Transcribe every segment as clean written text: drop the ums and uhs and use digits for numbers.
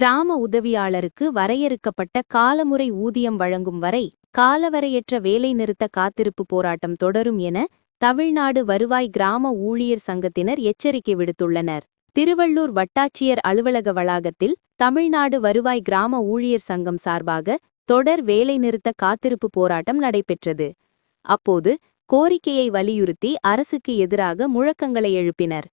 கிராம உதவியாளருக்கு வரையறுக்கப்பட்ட காலமுறை ஊதியம் வழங்கும் வரை காலவரையற்ற வேலைநிறுத்த காத்திருப்பு போராட்டம் தொடரும் என தமிழ்நாடு வருவாய் கிராம ஊழியர் சங்கத்தினர் எச்சரிக்கை விடுத்துள்ளனர். திருவள்ளூர் வட்டாட்சியர் அலுவலக வளாகத்தில் தமிழ்நாடு வருவாய் கிராம ஊழியர் சங்கம் சார்பாக தொடர் வேலைநிறுத்த காத்திருப்பு போராட்டம் நடைபெற்றது. அப்போது கோரிக்கையை வலியுறுத்தி அரசுக்கு எதிராக முழக்கங்களை எழுப்பினர்.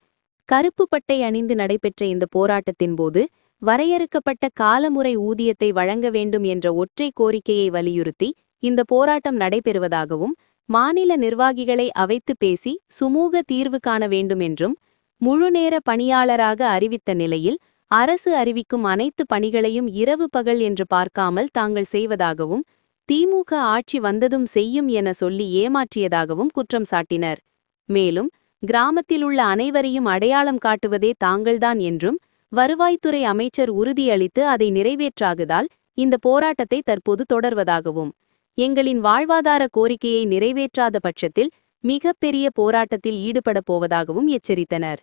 கருப்பு பட்டை அணிந்து நடைபெற்ற இந்த போராட்டத்தின்போது வரையறுக்கப்பட்ட காலமுறை ஊதியத்தை வழங்க வேண்டும் என்ற ஒற்றை கோரிக்கையை வலியுறுத்தி இந்த போராட்டம் நடைபெறுவதாகவும், மாநில நிர்வாகிகளை அவைத்து பேசி சுமூக தீர்வு காண வேண்டும் என்றும், முழுநேர பணியாளராக அறிவித்த நிலையில் அரசு அறிவிக்கும் அனைத்து பணிகளையும் இரவு பகல் என்று பார்க்காமல் தாங்கள் செய்வதாகவும், திமுக ஆட்சி வந்ததும் செய்யும் என சொல்லி ஏமாற்றியதாகவும் குற்றம் சாட்டினர். மேலும் கிராமத்திலுள்ள அனைவரையும் அடையாளம் காட்டுவதே தாங்கள்தான் என்றும், வருவாய்த்துறை அமைச்சர் உறுதியளித்து அதை நிறைவேற்றாததால் இந்த போராட்டத்தை தற்போது தொடர்வதாகவும், எங்களின் வாழ்வாதார கோரிக்கையை நிறைவேற்றாத பட்சத்தில் மிகப்பெரிய போராட்டத்தில் ஈடுபடப் போவதாகவும் எச்சரித்தனர்.